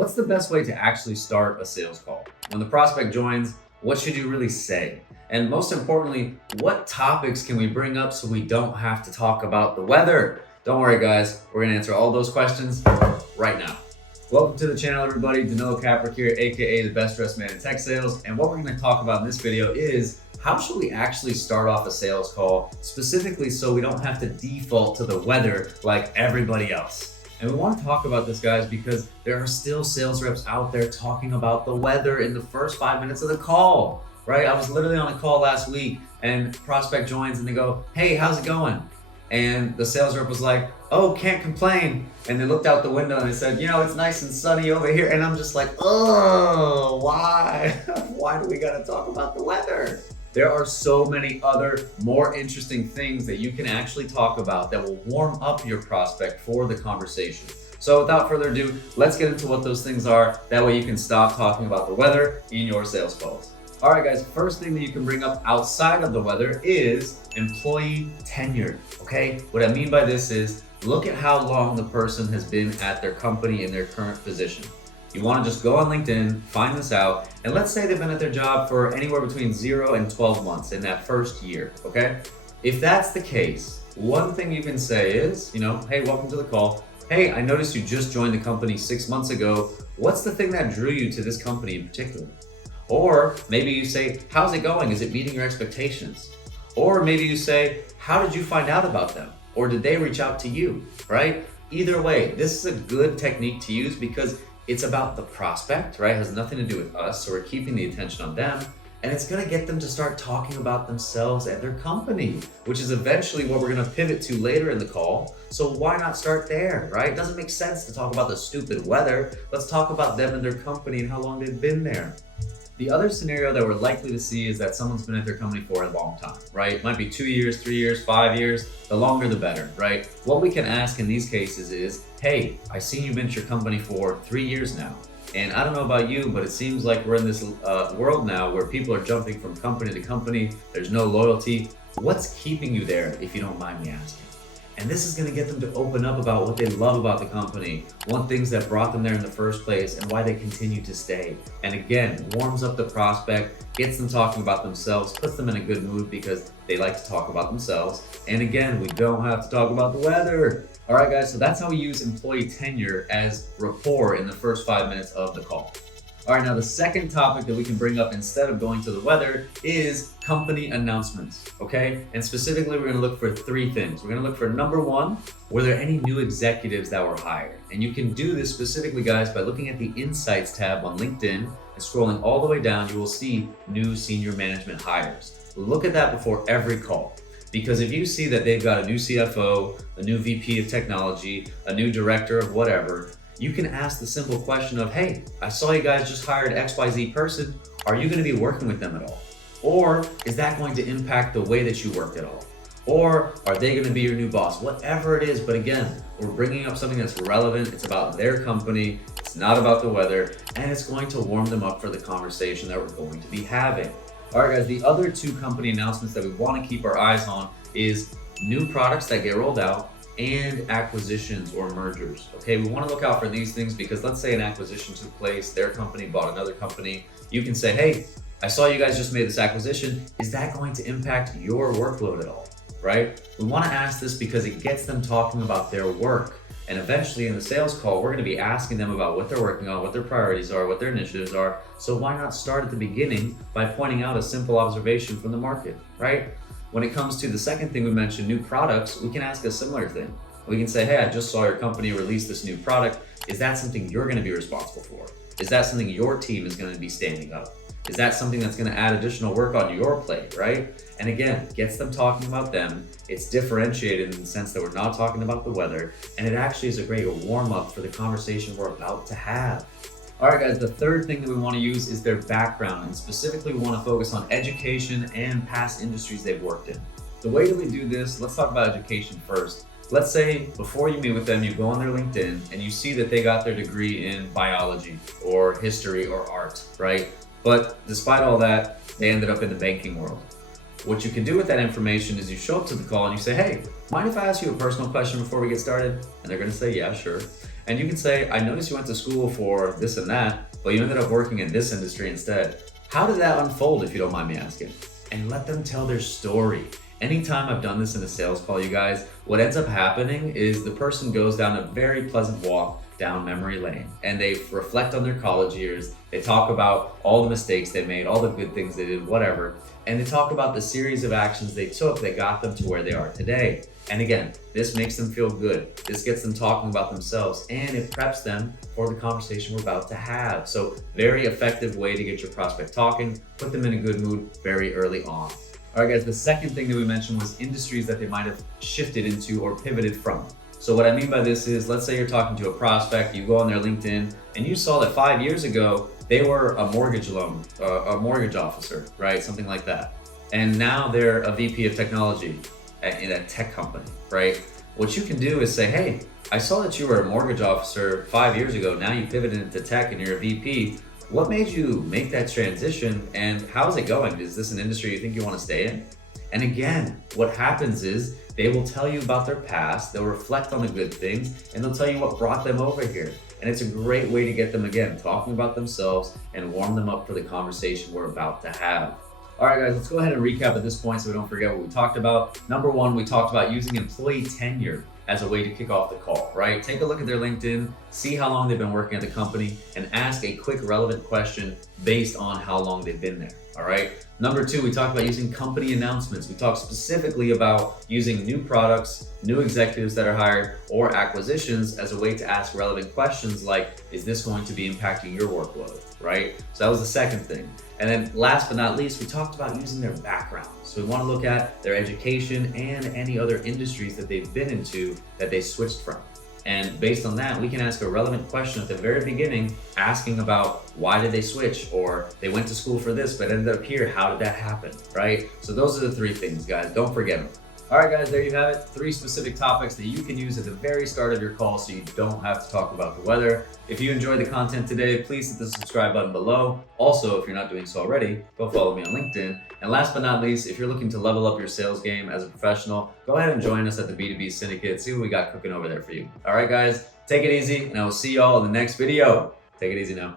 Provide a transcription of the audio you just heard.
What's the best way to actually start a sales call? When the prospect joins, what should you really say? And most importantly, what topics can we bring up so we don't have to talk about the weather? Don't worry guys, we're gonna answer all those questions right now. Welcome to the channel everybody, Untitled Chapter here, aka the best dressed man in tech sales. And what we're gonna talk about in this video is how should we actually start off a sales call, specifically so we don't have to default to the weather like everybody else. And we want to talk about this, guys, because there are still sales reps out there talking about the weather in the first 5 minutes of the call, right? I was literally on a call last week and prospect joins and they go, "Hey, how's it going?" And the sales rep was like, "Oh, can't complain." And they looked out the window and they said, "You know, it's nice and sunny over here." And I'm just like, oh, why? Why do we gotta talk about the weather? There are so many other more interesting things that you can actually talk about that will warm up your prospect for the conversation. So without further ado, let's get into what those things are. That way you can stop talking about the weather in your sales calls. All right, guys, first thing that you can bring up outside of the weather is employee tenure, okay? What I mean by this is look at how long the person has been at their company in their current position. You want to just go on LinkedIn, find this out, and let's say they've been at their job for anywhere between 0 and 12 months in that first year, okay? If that's the case, one thing you can say is, "Hey, welcome to the call. Hey, I noticed you just joined the company 6 months ago. What's the thing that drew you to this company in particular?" Or maybe you say, "How's it going? Is it meeting your expectations?" Or maybe you say, "How did you find out about them?" Or did they reach out to you, right? Either way, this is a good technique to use because it's about the prospect, right? It has nothing to do with us, so we're keeping the attention on them. And it's gonna get them to start talking about themselves and their company, which is eventually what we're gonna pivot to later in the call. So why not start there, right? It doesn't make sense to talk about the stupid weather. Let's talk about them and their company and how long they've been there. The other scenario that we're likely to see is that someone's been at their company for a long time, right? It might be 2 years, 3 years, 5 years. The longer the better, right? What we can ask in these cases is, "Hey, I've seen you've been at your company for 3 years now. And I don't know about you, but it seems like we're in this world now where people are jumping from company to company. There's no loyalty. What's keeping you there, if you don't mind me asking?" And this is gonna get them to open up about what they love about the company, what things that brought them there in the first place, and why they continue to stay. And again, warms up the prospect, gets them talking about themselves, puts them in a good mood because they like to talk about themselves. And again, we don't have to talk about the weather. All right, guys, so that's how we use employee tenure as rapport in the first 5 minutes of the call. All right, now the second topic that we can bring up instead of going to the weather is company announcements, okay? And specifically, we're gonna look for 3 things. We're gonna look for number 1, were there any new executives that were hired? And you can do this specifically, guys, by looking at the Insights tab on LinkedIn and scrolling all the way down, you will see new senior management hires. Look at that before every call. Because if you see that they've got a new CFO, a new VP of technology, a new director of whatever, you can ask the simple question of, "Hey, I saw you guys just hired XYZ person. Are you gonna be working with them at all? Or is that going to impact the way that you work at all? Or are they gonna be your new boss?" Whatever it is, but again, we're bringing up something that's relevant. It's about their company. It's not about the weather, and it's going to warm them up for the conversation that we're going to be having. All right, guys, the other 2 company announcements that we want to keep our eyes on is new products that get rolled out and acquisitions or mergers, okay? We want to look out for these things because let's say an acquisition took place, their company bought another company. You can say, "Hey, I saw you guys just made this acquisition. Is that going to impact your workload at all?" Right? We want to ask this because it gets them talking about their work. And eventually in the sales call, we're going to be asking them about what they're working on, what their priorities are, what their initiatives are. So why not start at the beginning by pointing out a simple observation from the market, right? When it comes to the second thing we mentioned, new products, we can ask a similar thing. We can say, "Hey, I just saw your company release this new product. Is that something you're going to be responsible for? Is that something your team is going to be standing up? Is that something that's going to add additional work on your plate," right? And again, gets them talking about them. It's differentiated in the sense that we're not talking about the weather, and it actually is a great warm up for the conversation we're about to have. All right, guys, the third thing that we want to use is their background, and specifically we want to focus on education and past industries they've worked in. The way that we do this, let's talk about education first. Let's say before you meet with them, you go on their LinkedIn and you see that they got their degree in biology or history or art, right? But despite all that, they ended up in the banking world. What you can do with that information is you show up to the call and you say, "Hey, mind if I ask you a personal question before we get started?" And they're going to say, "Yeah, sure." And you can say, I noticed you went to school for this and that, but you ended up working in this industry instead. How did that unfold, if you don't mind me asking? And let them tell their story. Anytime I've done this in a sales call, you guys, what ends up happening is the person goes down a very pleasant walk down memory lane and they reflect on their college years. They talk about all the mistakes they made, all the good things they did, whatever. And they talk about the series of actions they took that got them to where they are today. And again, this makes them feel good. This gets them talking about themselves and it preps them for the conversation we're about to have. So very effective way to get your prospect talking, put them in a good mood very early on. All right, guys, the second thing that we mentioned was industries that they might have shifted into or pivoted from. So what I mean by this is, let's say you're talking to a prospect, you go on their LinkedIn, and you saw that 5 years ago, they were a mortgage officer, right? Something like that. And now they're a VP of technology in a tech company, right? What you can do is say, hey, I saw that you were a mortgage officer 5 years ago. Now you pivoted into tech and you're a VP. What made you make that transition and how's it going? Is this an industry you think you want to stay in? And again, what happens is they will tell you about their past, they'll reflect on the good things, and they'll tell you what brought them over here. And it's a great way to get them, again, talking about themselves and warm them up for the conversation we're about to have. All right, guys, let's go ahead and recap at this point so we don't forget what we talked about. Number one, we talked about using employee tenure as a way to kick off the call, right? Take a look at their LinkedIn, see how long they've been working at the company, and ask a quick relevant question based on how long they've been there, all right? Number two, we talked about using company announcements. We talked specifically about using new products, new executives that are hired, or acquisitions as a way to ask relevant questions like, is this going to be impacting your workload, right? So that was the second thing. And then last but not least, we talked about using their background. So we want to look at their education and any other industries that they've been into that they switched from. And based on that, we can ask a relevant question at the very beginning, asking about why did they switch, or they went to school for this, but ended up here. How did that happen, right? So those are the three things, guys. Don't forget them. All right, guys, there you have it. 3 specific topics that you can use at the very start of your call so you don't have to talk about the weather. If you enjoyed the content today, please hit the subscribe button below. Also, if you're not doing so already, go follow me on LinkedIn. And last but not least, if you're looking to level up your sales game as a professional, go ahead and join us at the B2B Syndicate. See what we got cooking over there for you. All right, guys, take it easy, and I will see y'all in the next video. Take it easy now.